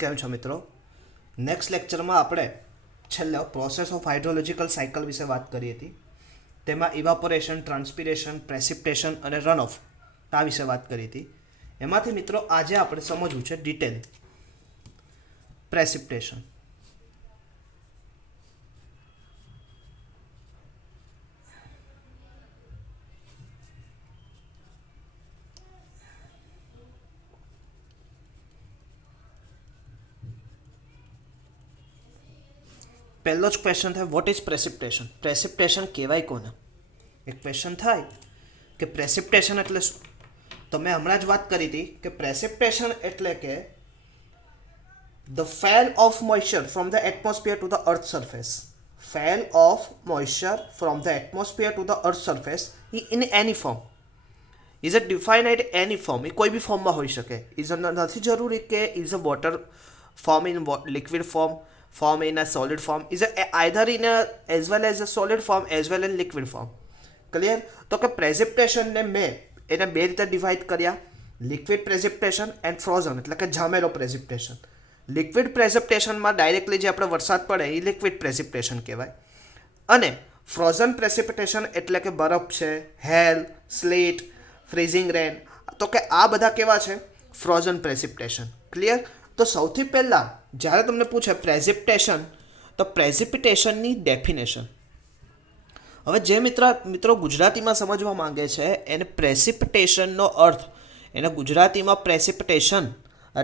કેમ છો મિત્રો? નેક્સ્ટ લેક્ચરમાં આપણે છેલ્લા પ્રોસેસ ઓફ હાઇડ્રોલોજિકલ સાયકલ વિશે વાત કરી હતી. તેમાં ઇવાપોરેશન, ટ્રાન્સપિરેશન, પ્રેસિપિટેશન અને રન ઓફ આ વિશે વાત કરી હતી. એમાંથી મિત્રો આજે આપણે સમજવું છે ડિટેલ પ્રેસિપિટેશન. પહેલો જ ક્વેશ્ચન થાય, વોટ ઇઝ પ્રેસિપિટેશન? પ્રેસિપિટેશન કહેવાય કોને? એક ક્વેશ્ચન થાય કે પ્રેસિપિટેશન એટલે શું? તો મેં હમણાં જ વાત કરી હતી કે પ્રેસિપિટેશન એટલે કે the fall of moisture from the atmosphere to the earth surface. Fall of moisture from the atmosphere to the earth surface in any form. Is a define at any form. એ કોઈ બી ફોર્મમાં હોઈ શકે. Is નથી જરૂરી કે is a water form in liquid form in a solid form, is either in a as well as a solid form as well in liquid form. Clear? તો કે પ્રેસિપિટેશન ને મેં એને બે રીતે ડિવાઈડ કર્યા, લિક્વિડ પ્રેસિપિટેશન એન્ડ ફ્રોઝન એટલે કે જામેલો પ્રેસિપિટેશન. લિક્વિડ પ્રેસિપિટેશનમાં ડાયરેક્ટલી જે આપણે વરસાદ પડે એ લિક્વિડ પ્રેસિપિટેશન કહેવાય, અને ફ્રોઝન પ્રેસિપિટેશન એટલે કે બરફ છે, હેલ, સ્લીટ, ફ્રીઝિંગ રેન, તો કે આ બધા કેવા છે? Frozen precipitation. ક્લિયર? તો સૌથી પહેલાં જ્યારે તમને પૂછે પ્રેસિપિટેશન, તો પ્રેસિપિટેશનની ડેફિનેશન. હવે જે મિત્રો ગુજરાતીમાં સમજવા માંગે છે એને પ્રેસિપિટેશનનો અર્થ, એને ગુજરાતીમાં પ્રેસિપિટેશન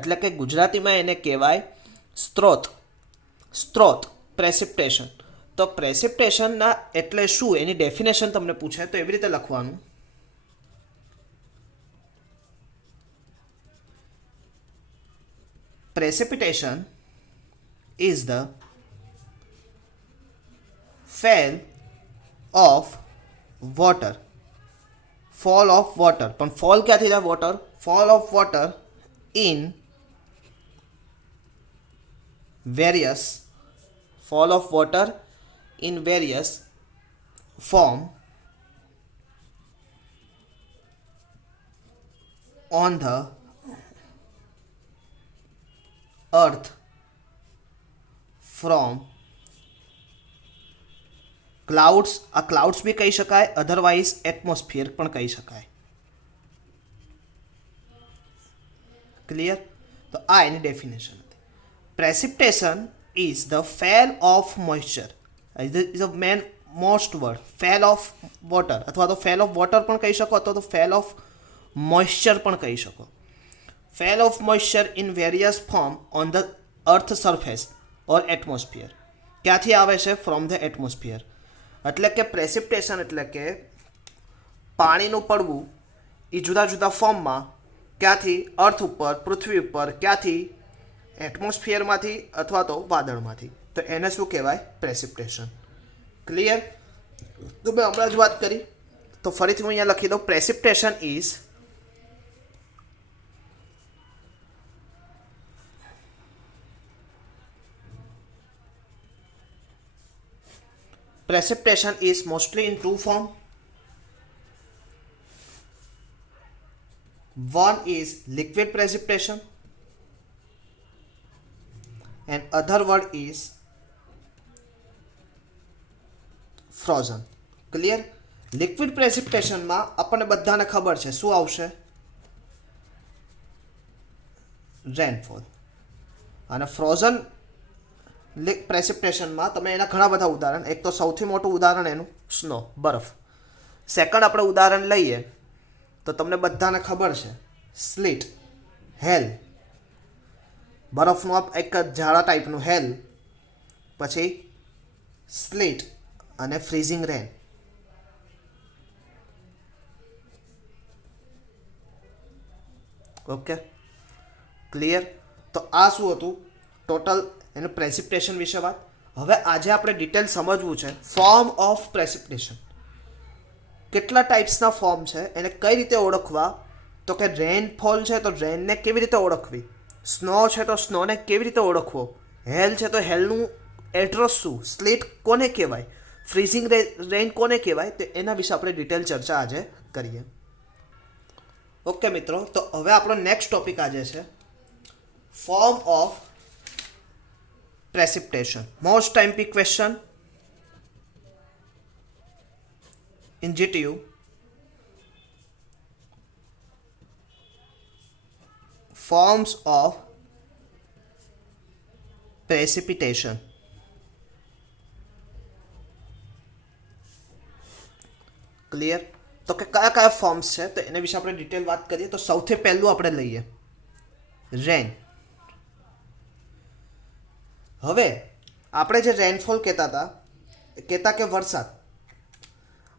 એટલે કે ગુજરાતીમાં એને કહેવાય સ્ત્રોત પ્રેસિપિટેશન. તો પ્રેસિપિટેશનના એટલે શું એની ડેફિનેશન તમને પૂછે તો એવી રીતે લખવાનું. Precipitation is the fall of water. Fall of water. પણ fall ક્યાંથી થાય? Water. Fall of water in various form on the earth from clouds. આ ક્લાઉડ્સ બી કહી શકાય, અધરવાઇઝ એટમોસ્ફિયર પણ કહી શકાય. ક્લિયર? તો આ એની ડેફિનેશન હતી. Precipitation is the fall of moisture. Is a main most word. Fall of water અથવા તો ફેલ ઓફ વોટર પણ કહી શકો, અથવા તો ફેલ ઓફ મોઇસ્ચર પણ કહી શકો. Fall of moisture in various form on the earth surface or atmosphere. ક્યાંથી આવે છે? From the atmosphere. એટલે કે પ્રેસિપિટેશન એટલે કે પાણીનું પડવું એ જુદા જુદા ફોર્મમાં ક્યાંથી? અર્થ ઉપર, પૃથ્વી ઉપર. ક્યાંથી? એટમોસ્ફિયરમાંથી અથવા તો વાદળમાંથી. તો એને શું કહેવાય? પ્રેસિપિટેશન. ક્લિયર? તો મેં હમણાં જ વાત કરી, તો ફરીથી હું અહીંયા લખી દઉં. Precipitation is Precipitation is mostly in two form. One is liquid precipitation and other one is frozen. Clear? Liquid precipitation માં આપણને બધાને ખબર છે શું આવશે? રેનફોલ. અને ફ્રોઝન પ્રેસિપિટેશનમાં તમે એના ઘણા બધા ઉદાહરણ, એક તો સૌથી મોટું ઉદાહરણ એનું સ્નો, બરફ. સેકન્ડ આપણે ઉદાહરણ લઈએ તો તમને બધાને ખબર છે સ્લીટ, હેલ. બરફનું એક ઝાડા ટાઈપનું હેલ, પછી સ્લીટ અને ફ્રીઝિંગ રેન. Okay, clear? તો આ શું હતું ટોટલ એનું પ્રેસિપિટેશન વિશે વાત. હવે આજે આપણે ડિટેલ સમજવું છે ફોર્મ ઓફ પ્રેસિપિટેશન. કેટલા ટાઈપ્સના ફોર્મ છે, એને કઈ રીતે ઓળખવા? તો કે રેનફોલ છે તો રેનને કેવી રીતે ઓળખવી, સ્નો છે તો સ્નોને કેવી રીતે ઓળખવો, હેલ છે તો હેલનું એડ્રેસ શું, સ્લીટ કોને કહેવાય, ફ્રીઝિંગ રેન કોને કહેવાય, તો એના વિશે આપણે ડિટેલ ચર્ચા આજે કરીએ. ઓકે મિત્રો, તો હવે આપણો નેક્સ્ટ ટોપિક આજે છે form of precipitation. Most MP question in GTU. Forms of precipitation. Clear? તો કે કયા કયા ફોર્મ્સ છે તો એના વિશે આપણે ડિટેલ વાત કરીએ. તો સૌથી પહેલું આપણે લઈએ રેન. હવે આપણે જે રેનફોલ કહેતા કે વરસાદ,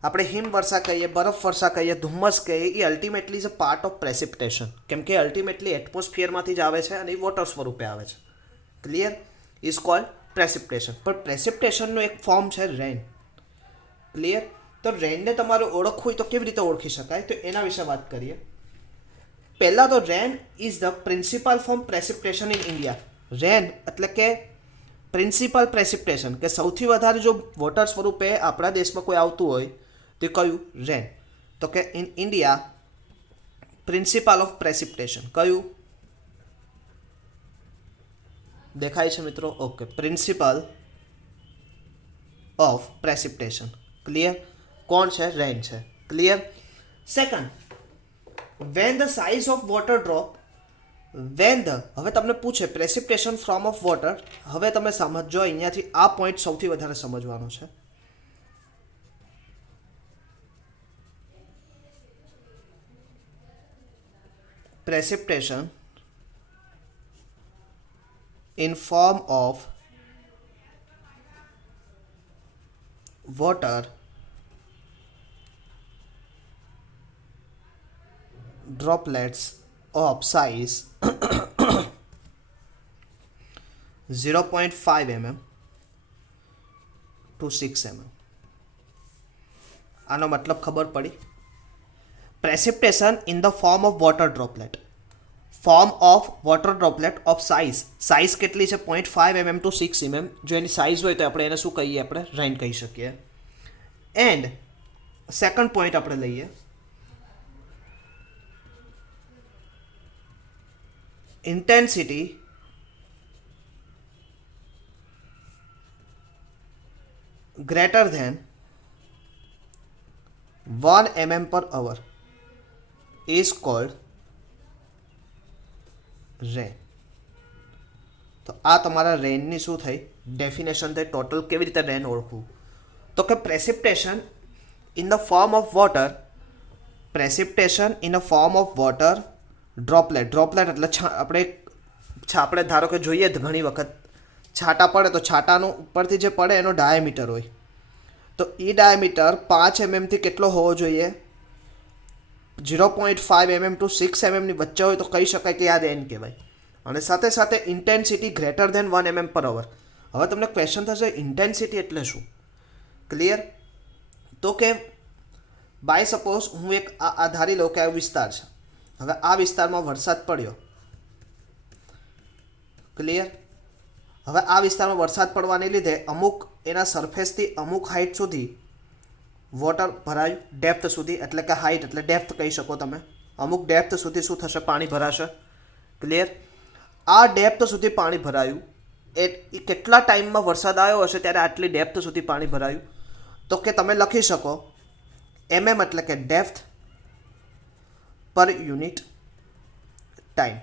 આપણે હિમવર્ષા કહીએ, બરફ વર્ષા કહીએ, ધુમ્મસ કહીએ, એ ultimately is a part of precipitation. કેમ કે અલ્ટિમેટલી એટમોસ્ફિયરમાંથી જ આવે છે અને એ વોટર સ્વરૂપે આવે છે. ક્લિયર? Is called precipitation. પણ પ્રેસિપિટેશનનો એક ફોર્મ છે રેન. ક્લિયર? તો રેનને તમારે ઓળખવું હોય તો કેવી રીતે ઓળખી શકાય તો એના વિશે વાત કરીએ. પહેલાં તો rain is the principal form precipitation in India. Rain એટલે કે પ્રિન્સિપલ પ્રેસિપિટેશન, કે સૌથી વધારે જો વોટર સ્વરૂપે આપણા દેશમાં કોઈ આવતું હોય તો કયું? રેન. તો કે in India principal of precipitation કયું? દેખાય છે મિત્રો? Okay, principal of precipitation. Clear? કોણ છે? રેન છે. Clear? Second, when the size of water drop, હવે તમને પૂછે પ્રેસિપિટેશન ફ્રોમ ઓફ વોટર. હવે તમે સમજો, અહીંયાથી આ પોઈન્ટ સૌથી વધારે સમજવાનો છે. Precipitation in form of water droplets of size 0.5 mm to 6 mm. આનો મતલબ ખબર પડી? Precipitation in the form of water droplet. Form of water droplet of size કેટલી છે? 0.5 mm ટુ 6 mm. જો એની સાઇઝ હોય તો આપણે એને શું કહીએ? આપણે રેન કહી શકીએ. એન્ડ સેકન્ડ પોઈન્ટ આપણે લઈએ intensity greater than 1 mm per hour is called rain. તો આ તમારા રેનની શું થઈ? ડેફિનેશન થઈ. ટોટલ કેવી રીતે રેન ઓળખવું? તો કે precipitation in the form of water, precipitation in a form of water droplet એટલે આપણે ધારો કે જોઈએ ઘણી વખત છાંટા પડે તો છાંટાનું ઉપરથી જે પડે એનો ડાયામીટર હોય, તો એ ડાયામીટર 5 mm થી કેટલો હોવો જોઈએ? 0.5 mm ટુ 6 mm ની વચ્ચે હોય તો કહી શકાય કે આ રેન કહેવાય. અને સાથે સાથે ઇન્ટેન્સિટી ગ્રેટર ધેન 1 mm પર અવર. હવે તમને ક્વેશ્ચન થશે ઇન્ટેન્સિટી એટલે શું? ક્લિયર? તો કે બાય સપોઝ હું એક આ ધારી લઉં કે આ વિસ્તાર છે. હવે આ વિસ્તારમાં વરસાદ પડ્યો. ક્લિયર? હવે આ વિસ્તારમાં વરસાદ પડવાને લીધે અમુક એના સરફેસથી અમુક હાઇટ સુધી વોટર ભરાયું, ડેપ્થ સુધી, એટલે કે હાઇટ એટલે ડેપ્થ કહી શકો તમે. અમુક ડેપ્થ સુધી શું થશે? પાણી ભરાશે. ક્લિયર? આ ડેપ્થ સુધી પાણી ભરાયું એ કેટલા ટાઈમમાં વરસાદ આવ્યો હશે ત્યારે આટલી ડેપ્થ સુધી પાણી ભરાયું? તો કે તમે લખી શકો mm એટલે કે ડેપ્થ પર યુનિટ ટાઈમ.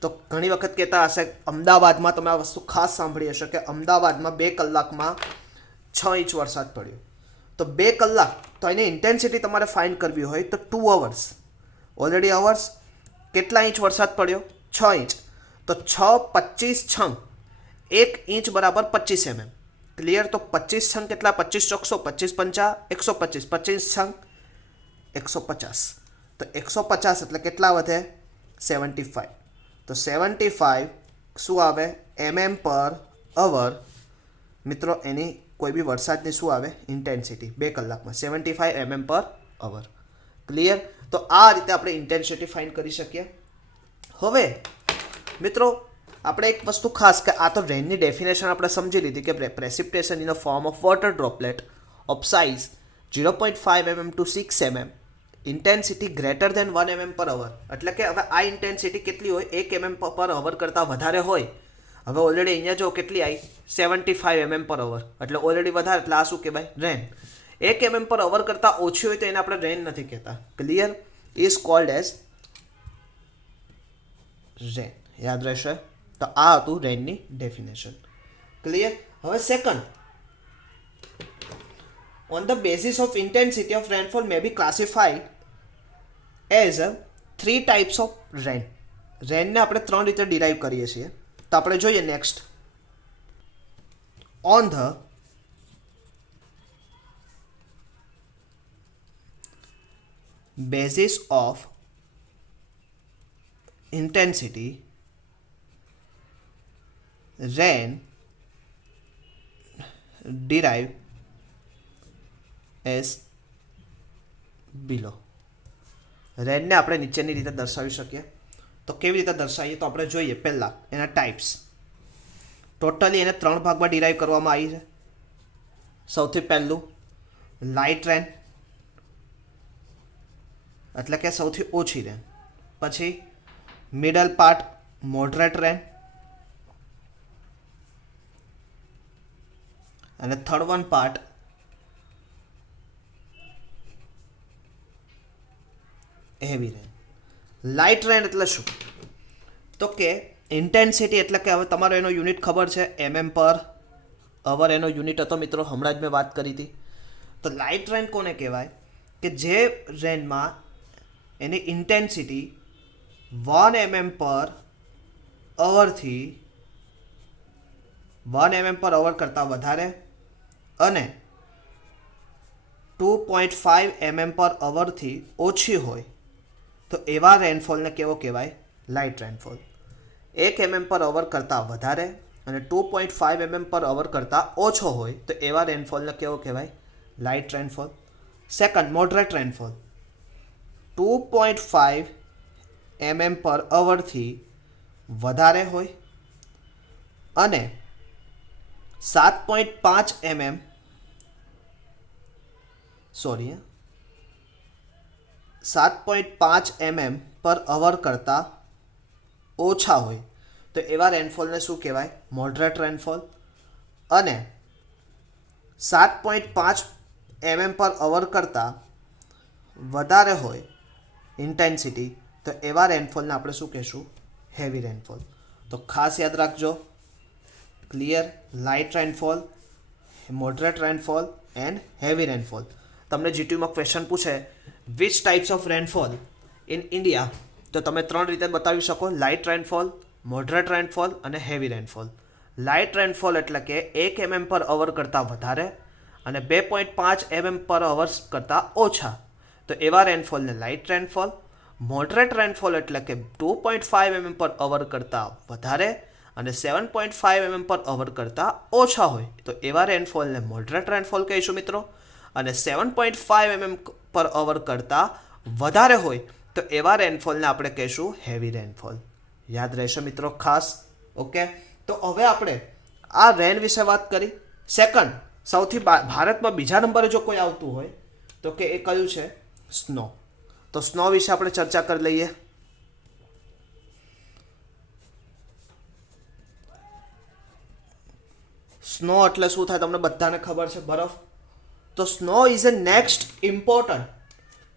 તો ઘણી વખત કહેતા હશે, અમદાવાદમાં તમે આ વસ્તુ ખાસ સાંભળી હશે કે અમદાવાદમાં 2 કલાકમાં 6 ઇંચ વરસાદ પડ્યો. તો 2 કલાક, તો એની ઇન્ટેન્સિટી તમારે ફાઇન્ડ કરવી હોય તો 2 અવર્સ. ઓલરેડી અવર્સ કેટલા ઇંચ વરસાદ પડ્યો? 6 ઇંચ. તો 6 25 છંગ 1 ઇંચ બરાબર 25 mm. ક્લિયર? તો 25 છંગ કેટલા? 25 ચોકસો 25 પંચા 125, 25 છંગ 150. તો 150 એટલે કેટલા વધે? 75. તો 75 શું આવે? mm પર અવર. મિત્રો એની કોઈ બી વરસાદની શું આવે? ઇન્ટેન્સિટી 2 કલાકમાં 75 mm પર અવર. ક્લિયર? તો આ રીતે આપણે ઇન્ટેન્સિટી ફાઇન્ડ કરી શકીએ. હવે મિત્રો આપણે એક વસ્તુ ખાસ, કે આ તો રેનની ડેફિનેશન આપણે સમજી લીધી કે precipitation in the form of water droplet of size 0.5 mm to 6 mm, intensity greater than 1 mm પર અવર. એટલે કે હવે આ ઇન્ટેન્સિટી કેટલી હોય? 1 mm પર અવર કરતાં વધારે હોય. હવે ઓલરેડી અહીંયા જો કેટલી આવી 75 mm પર અવર, એટલે ઓલરેડી વધારે, એટલે આ શું કહેવાય? રેન. 1 mm પર અવર કરતાં ઓછી હોય તો એને આપણે રેન નથી કહેતા. ક્લિયર? ઇઝ કોલ્ડ એઝ રેન. યાદ રહેશે? તો આ હતું રેનની ડેફિનેશન. ક્લિયર? હવે second, on the basis of intensity of rainfall may be classified as 3 types of rain. રેનને આપણે 3 રીતે ડિરાઈવ કરીએ છીએ. તો આપણે જોઈએ next. On the basis of intensity, rain derived as below. રેનને આપણે નીચેની રીતે દર્શાવી શકીએ. તો કેવી રીતે દર્શાવીએ? તો આપણે જોઈએ પહેલાં એના ટાઈપ્સ. ટોટલી એને 3 ભાગમાં ડિરાઈવ કરવામાં આવી છે. સૌથી પહેલું લાઇટ રેન, એટલે કે સૌથી ઓછી રેન. પછી મિડલ પાર્ટ મોડરેટ રેન, અને third one part heavy rain. Light rain એટલે શું? તો કે ઇન્ટેન્સિટી, એટલે કે હવે તમારો એનો યુનિટ ખબર છે, mm પર અવર એનો યુનિટ હતો મિત્રો, હમણાં જ મેં વાત કરી હતી. તો લાઇટ રેન કોને કહેવાય? કે જે રેનમાં એની ઇન્ટેન્સિટી 1 mm પર અવરથી 1 mm પર અવર કરતાં વધારે અને 2.5 mm પર અવરથી ઓછી હોય તો એવા રેનફોલને કેવો કહેવાય? Light rainfall. 1 mm પર અવર કરતાં વધારે અને 2.5 mm પર અવર કરતાં ઓછો હોય તો એવા રેનફોલને કેવો કહેવાય? Light rainfall. Second, moderate rainfall. 2.5 mm પર અવરથી વધારે હોય અને 7.5 mm 7.5 mm પર અવર કરતાં ઓછા હોય તો એવા રેનફોલને શું કહેવાય? Moderate rainfall. અને 7.5 mm પર અવર કરતાં વધારે હોય ઇન્ટેન્સિટી તો એવા રેનફોલને આપણે શું કહેશું? Heavy rainfall. તો ખાસ યાદ રાખજો. Clear? Light rainfall, moderate rainfall and heavy rainfall. તમને જીટીયુમાં ક્વેશ્ચન પૂછે which types of rainfall in India, તો તમે 3 રીતે બતાવી શકો: લાઇટ રેનફોલ, મોડરેટ રેનફોલ અને હેવી રેનફોલ. લાઇટ રેનફોલ એટલે કે 1 mm પર અવર કરતાં વધારે અને 2.5 mm પર અવર કરતાં ઓછા તો એવા રેનફોલને લાઇટ રેનફોલ. મોડરેટ રેનફોલ એટલે કે 2.5 mm પર અવર કરતાં વધારે અને 7.5 mm પર અવર કરતાં ઓછા હોય તો એવા રેનફોલને મોડરેટ રેનફોલ કહીશું મિત્રો. અને 7.5 mm પર અવર કરતાં વધારે હોય તો એવા રેનફોલને આપણે કહીશું હેવી રેનફોલ. યાદ રહેશે મિત્રો ખાસ. ઓકે, તો હવે આપણે આ રેન વિશે વાત કરી. સેકન્ડ, સૌથી ભારતમાં બીજા નંબરે જો કોઈ આવતું હોય તો કે એ કયું છે? સ્નો. તો સ્નો વિશે આપણે ચર્ચા કરી લઈએ. સ્નો એટલે શું થાય તમને બધાને ખબર છે, બરફ. તો snow is a next important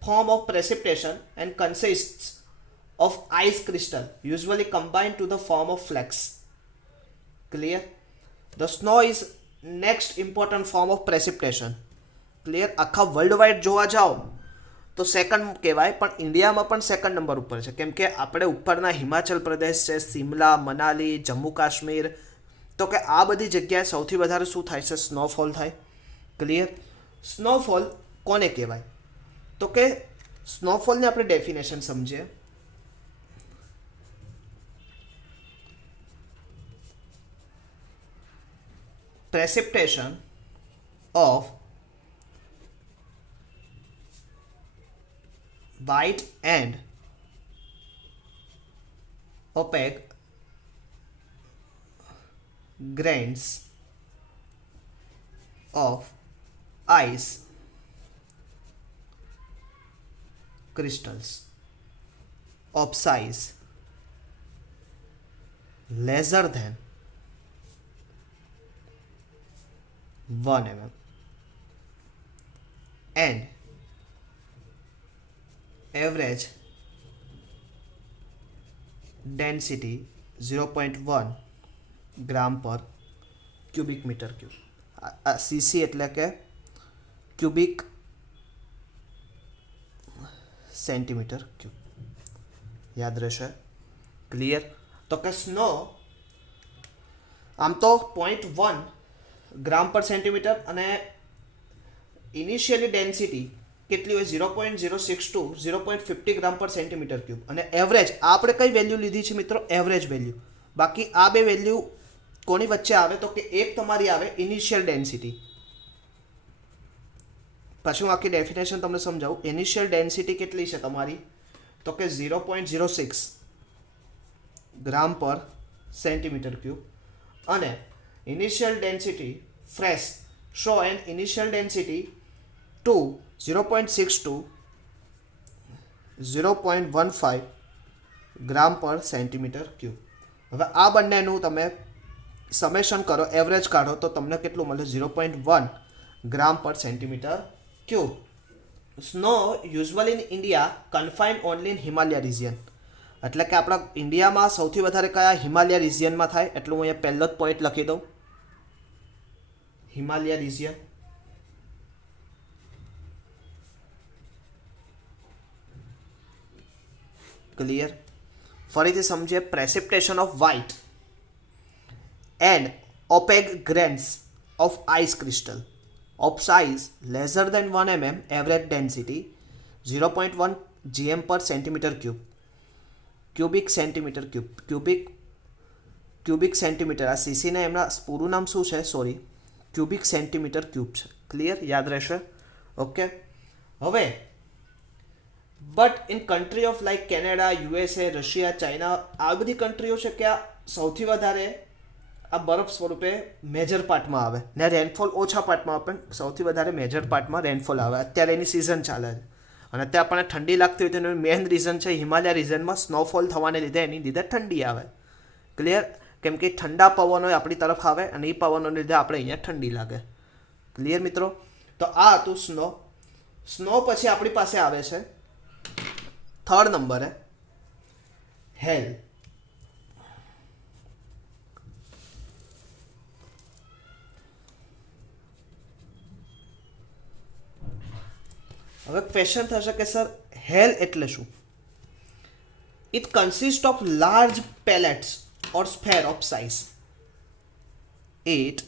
form of precipitation and consists of ice crystal usually combined to the form of flakes. Clear? The snow is next important form of precipitation. Clear? આખા વર્લ્ડ વાઇડ જોવા જાઓ તો second કહેવાય, પણ ઇન્ડિયામાં પણ second number ઉપર છે, કેમ કે આપણે ઉપરના હિમાચલ પ્રદેશ છે, સિમલા, મનાલી, જમ્મુ કાશ્મીર, તો કે આ બધી જગ્યાએ સૌથી વધારે શું થાય છે? સ્નોફોલ થાય. ક્લિયર? સ્નોફોલ કોને કહેવાય? તો કે સ્નોફોલની આપણે ડેફિનેશન સમજીએ. precipitation of white and opaque grains of ice crystals of size lesser than 1 mm and average density 0.1 gram પર ક્યુબિક મીટર ક્યુબ. સીસી એટલે કે ક્યુબિક સેન્ટીમીટર ક્યુબ. યાદ રહેશે? ક્લિયર? તો કે સ્નો આમ તો 0.1 ગ્રામ પર સેન્ટીમીટર અને ઇનિશિયલી ડેન્સિટી કેટલી હોય 0.062 0.50 ગ્રામ પર સેન્ટીમીટર ક્યુબ. અને એવરેજ આપણે કઈ વેલ્યુ લીધી છે મિત્રો? Average value. બાકી આ બે વેલ્યુ કોની વચ્ચે આવે? તો કે એક તમારી આવે ઇનિશિયલ ડેન્સિટી. પછી હું આખી ડેફિનેશન તમને સમજાવું. ઇનિશિયલ ડેન્સિટી કેટલી છે તમારી? તો કે 0.06 ગ્રામ પર સેન્ટીમીટર ક્યુબ. અને initial density fresh snow an initial density to 0.62 0.15 gram per centimetre cube. હવે આ બંનેનું તમે સમેશન કરો, એવરેજ કાઢો તો તમને કેટલું મળે? 0.1 gram per centimetre cube. Snow usually in India confine only in Himalaya region. એટલે કે આપણા ઇન્ડિયામાં સૌથી વધારે કયા હિમાલય રિજિયનમાં થાય? એટલું હું અહીંયા પહેલો જ પોઈન્ટ લખી દઉં, હિમાલય રિજિયન. ક્લિયર? ફરીથી સમજીએ. Precipitation of white and opaque grains of ice crystal of size lesser than 1 mm, average density 0.1 gm per centimeter cube. Cubic centimetre cube. Cubic centimetre. આ સીસીને એમના પૂરું નામ શું છે? સોરી, ક્યુબિક સેન્ટીમીટર ક્યુબ છે. Clear? યાદ રહેશે? ઓકે. હવે but in country of like Canada, USA, Russia, China, આ બધી કન્ટ્રીઓ છે કે આ સૌથી વધારે આ બરફ સ્વરૂપે મેજર પાર્ટમાં આવે ને રેનફોલ ઓછા પાર્ટમાં આવે, પણ સૌથી વધારે મેજર પાર્ટમાં રેનફોલ આવે. અત્યારે એની સિઝન ચાલે છે અને અત્યારે આપણને ઠંડી લાગતી હોય તો એનું મેઇન રીઝન છે હિમાલય રિજનમાં સ્નોફોલ થવાને લીધે એની લીધે ઠંડી આવે. ક્લિયર? કેમ કે ઠંડા પવનો આપણી તરફ આવે અને એ પવનોને લીધે આપણે અહીંયા ઠંડી લાગે. ક્લિયર મિત્રો? તો આ હતું સ્નો. સ્નો પછી આપણી પાસે આવે છે થર્ડ નંબરે હેલ. હવે ક્વેશ્ચન થશે કે સર હેલ એટલે શું? It consist of large pellets or sphere of size. It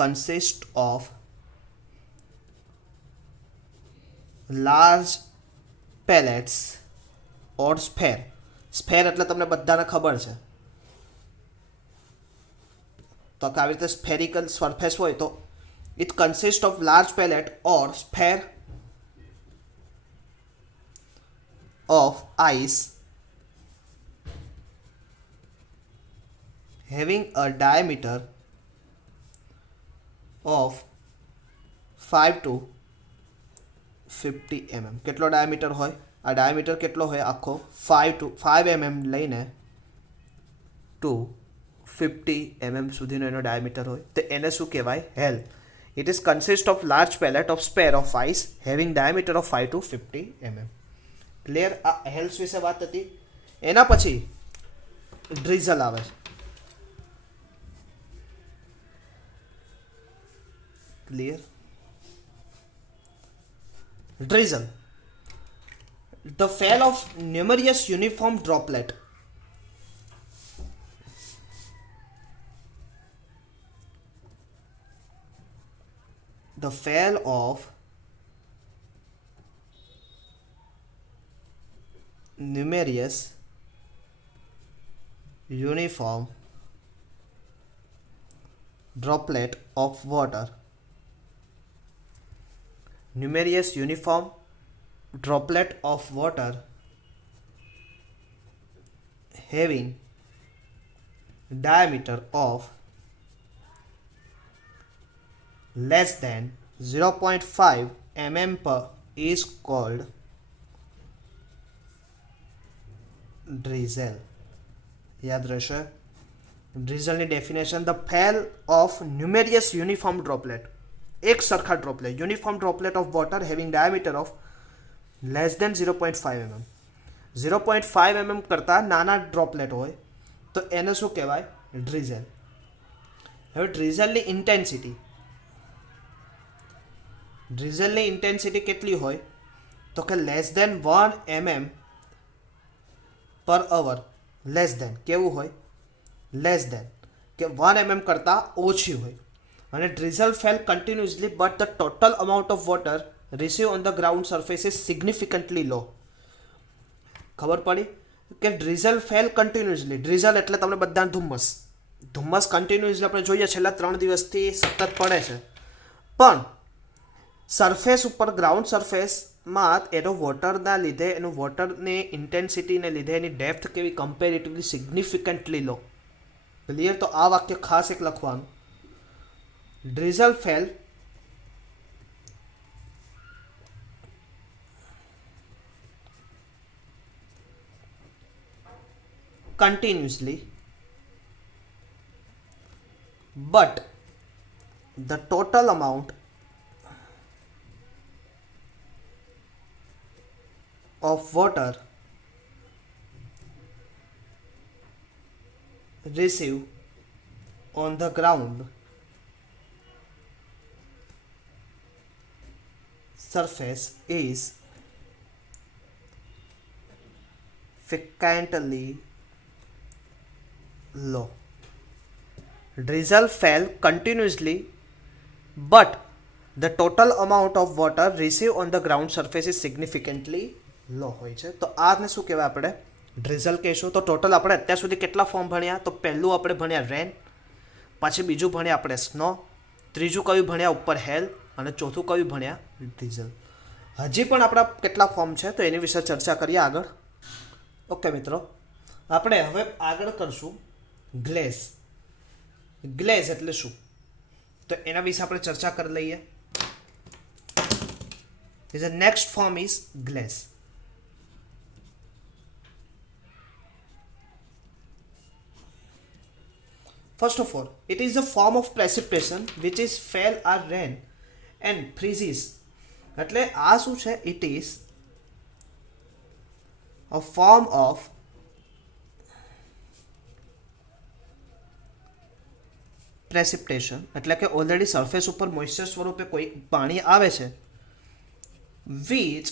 consist of large pellets or sphere. Sphere એટલે તમને બધાને ખબર છે તો કે આવી રીતે સ્ફેરિકલ સરફેસ હોય તો it consists of large pellet or sphere of ice having a diameter of 5 to 50 mm. કેટલો ડાયામીટર હોય? આ ડાયામીટર કેટલો હોય? આખો 5 mm લઈને ટુ 50 mm સુધીનો એનો ડાયામીટર હોય તો એને શું કહેવાય? હેલ. It is consist of large pellet of sphere of ice having diameter of 5 to 50 mm. Clear? આ હેલ્સ વિશે વાત હતી. એના પછી ડ્રીઝલ આવે છે. Clear? Drizzle, the fall of numerous uniform droplet the fall of numerous uniform droplet of water. Numerous uniform droplet of water having diameter of less than 0.5 mm per is called drizzle. યાદ રહેશે? ડ્રીઝલની definition: the fall of numerous uniform droplet, એક સરખા droplet, uniform droplet of water having diameter of less than 0.5 mm. 0.5 mm કરતાં નાના droplet હોય તો એને શું કહેવાય? ડ્રીઝલ. હવે ડ્રીઝલની ઇન્ટેન્સિટી કેટલી હોય? તો કે લેસ દેન 1 mm પર અવર. લેસ દેન કેવું હોય? લેસ દેન કે 1 mm કરતાં ઓછી હોય. અને drizzle fall continuously but the total amount of water receive on the ground surface is significantly low. ખબર પડી કે ડ્રીઝલ ફેલ કન્ટિન્યુઅસલી. ડ્રીઝલ એટલે તમને બધા ધુમ્મસ કન્ટિન્યુઅસલી આપણે જોઈએ છેલ્લા 3 દિવસથી સતત પડે છે, પણ સરફેસ ઉપર, ગ્રાઉન્ડ સરફેસમાં એનો વોટરના લીધે, એનું વોટરની ઇન્ટેન્સિટીને લીધે એની ડેપ્થ કેવી? કમ્પેરેટિવલી સિગ્નિફિકન્ટલી લો. ક્લિયર? તો આ વાક્ય ખાસ એક લખવાનું: drizzle fail continuously but the total amount of water received on the ground surface is significantly low. Drizzle fell continuously but the total amount of water received on the ground surface is significantly low હોય છે. તો આને શું કહેવાય? આપણે drizzle કહીશું. તો total આપણે અત્યાર સુધી કેટલા ફોર્મ ભણ્યા? તો પહેલું આપણે ભણ્યા રેન, પછી બીજું ભણ્યા આપણે સ્નો, ત્રીજું કયું ભણ્યા ઉપર હેલ, અને ચોથું કયું ભણ્યા? ડ્રીઝલ. હજી પણ આપણા કેટલા ફોર્મ છે તો એની વિશે ચર્ચા કરીએ આગળ. ઓકે મિત્રો, આપણે હવે આગળ કરશું ગ્લેઝ. ગ્લેઝ એટલે શું? તો એના વિશે આપણે ચર્ચા કરી લઈએ. The next form is glaze. First of all, it is a form of precipitation which is fell or rain and freezes. એટલે આ શું છે? It is a form of precipitation, એટલે કે ઓલરેડી સરફેસ ઉપર મોઇસ્ચર સ્વરૂપે કોઈ પાણી આવે છે, which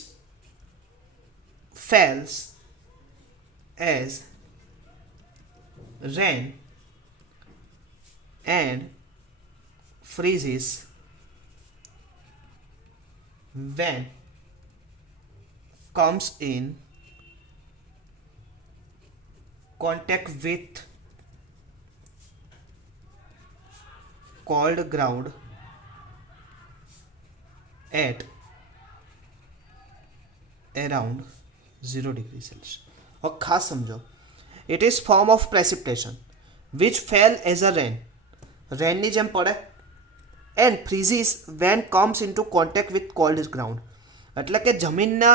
falls as rain and freezes when comes in contact with cold ground at around 0 degree Celsius. और खास समझो, it is form of precipitation which fell as a rain, rain ની જેમ પડે, and freezes when comes into contact with cold ground. એટલે કે જમીનના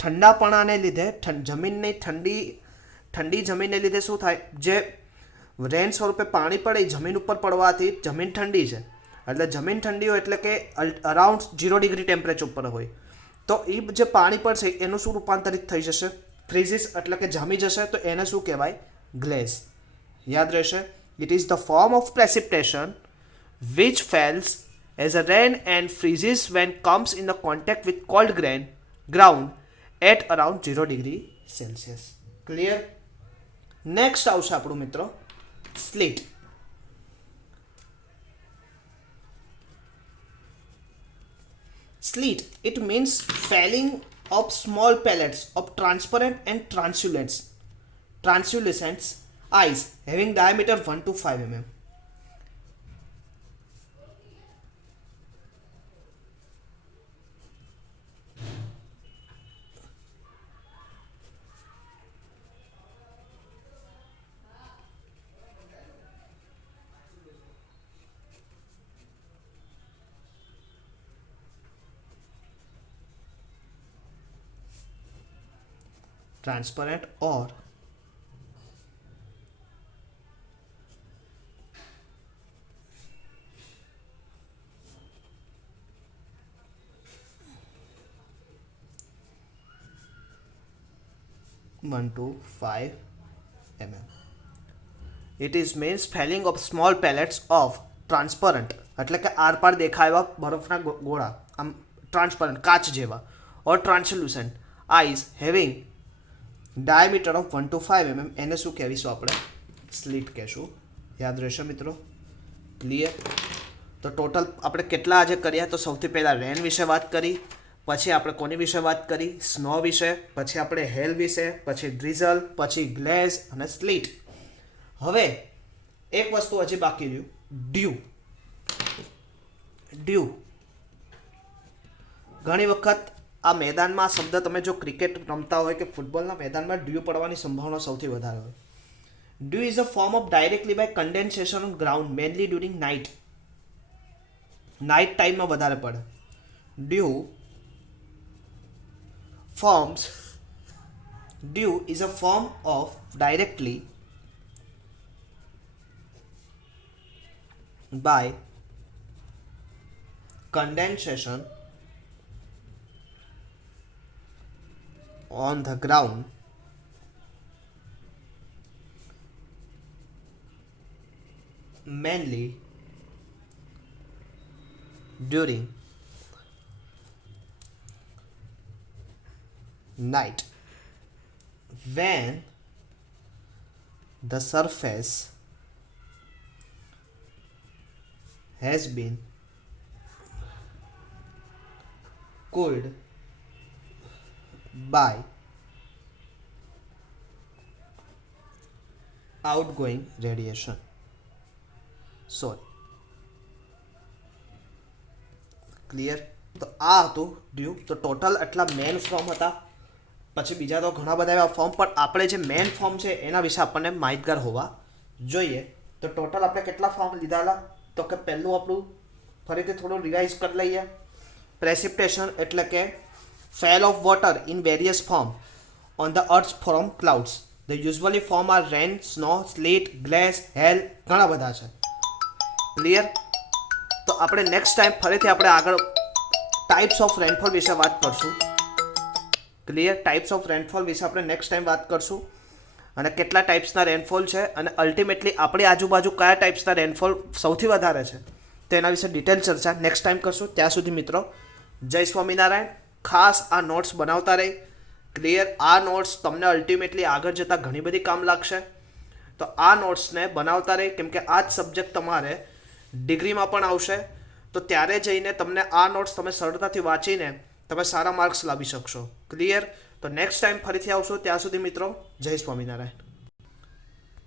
ઠંડાપણાને લીધે, જમીનની ઠંડી જમીનને લીધે શું થાય? જે રેન સ્વરૂપે પાણી પડે એ જમીન ઉપર પડવાથી જમીન ઠંડી છે, એટલે જમીન ઠંડી હોય એટલે કે અરાઉન્ડ 0 ડિગ્રી ટેમ્પરેચર ઉપર હોય, તો એ જે પાણી પડશે એનું શું રૂપાંતરિત થઈ જશે? ફ્રીઝિસ એટલે કે જામી જશે. તો એને શું કહેવાય? ગ્લેઝ. યાદ રહેશે. It is the form of precipitation which falls as a rain and freezes when comes in the contact with cold ground at around 0 degree Celsius. Clear? Next આવશે આપણું મિત્રો sleet. Sleet, it means falling of small pellets of transparent and translucent ice having diameter 1 to 5 mm. Transparent or 125 mm. It is means filling of small pellets of transparent એટલે કે આરપાર દેખાય એવા બરફના ગોળા આમ ટ્રાન્સપરન્ટ કાચ જેવા or translucent ice having diameter of 1 to 5 mm એને શું કહેવીશું આપણે સ્લિટ કહેશું. યાદ રહેશે મિત્રો? ક્લિયર? તો ટોટલ આપણે કેટલા આજે કર્યા? તો સૌથી પહેલાં રેન વિશે વાત કરી, પછી આપણે કોની વિશે વાત કરી? સ્નો વિશે, પછી આપણે હેલ વિશે, પછી ડ્રીઝલ, પછી ગ્લેઝ અને સ્લીટ. હવે એક વસ્તુ હજી બાકી રહ્યું, ડ્યુ. ડ્યુ ઘણી વખત આ મેદાનમાં શબ્દ તમે જો ક્રિકેટ રમતા હોય કે ફૂટબોલના મેદાનમાં ડ્યુ પડવાની સંભાવના સૌથી વધારે હોય. Dew is a form of directly by condensation on ground mainly during night. Night ટાઈમમાં વધારે પડે. ડ્યુ is a form of directly by condensation on the ground mainly during night when the surface has been cooled by outgoing radiation. Sorry. Clear? તો આ હતું due. તો total આટલા main form હતા, પછી બીજા તો ઘણા બધા એવા ફોર્મ, પણ આપણે જે મેન ફોર્મ છે એના વિશે આપણને માહિતગાર હોવા જોઈએ. તો ટોટલ આપણે કેટલા ફોર્મ લીધાલા? તો કે પહેલું આપણું ફરીથી થોડું રિવાઇઝ કરી લઈએ. પ્રેસિપિટેશન એટલે કે fall of water in various form on the earth from clouds. The usually form are rain, snow, sleet, glaze, hail, ઘણા બધા છે. ક્લિયર? તો આપણે નેક્સ્ટ ટાઈમ ફરીથી આપણે આગળ ટાઈપ્સ ઓફ રેનફોલ વિશે વાત કરશું. ક્લિયર? ટાઈપ્સ ઓફ રેનફોલ વિશે આપણે નેક્સ્ટ ટાઈમ વાત કરશું અને કેટલા ટાઈપ્સના રેનફોલ છે અને અલ્ટિમેટલી આપણી આજુબાજુ કયા ટાઈપ્સના રેનફોલ સૌથી વધારે છે તો એના વિશે ડિટેલ ચર્ચા નેક્સ્ટ ટાઈમ કરશું. ત્યાં સુધી મિત્રો જય સ્વામિનારાયણ. ખાસ આ નોટ્સ બનાવતા રહી. ક્લિયર? આ નોટ્સ તમને અલ્ટિમેટલી આગળ જતાં ઘણી બધી કામ લાગશે. તો આ નોટ્સને બનાવતા રહી, કેમ કે આ જ સબ્જેક્ટ તમારે ડિગ્રીમાં પણ આવશે. તો ત્યારે જઈને તમને આ નોટ્સ તમે સરળતાથી વાંચીને તમે સારા માર્ક્સ લાવી શકશો. ક્લિયર? તો નેક્સ્ટ ટાઈમ ફરીથી આવશો. ત્યાં સુધી મિત્રો જય સ્વામિનારાયણ.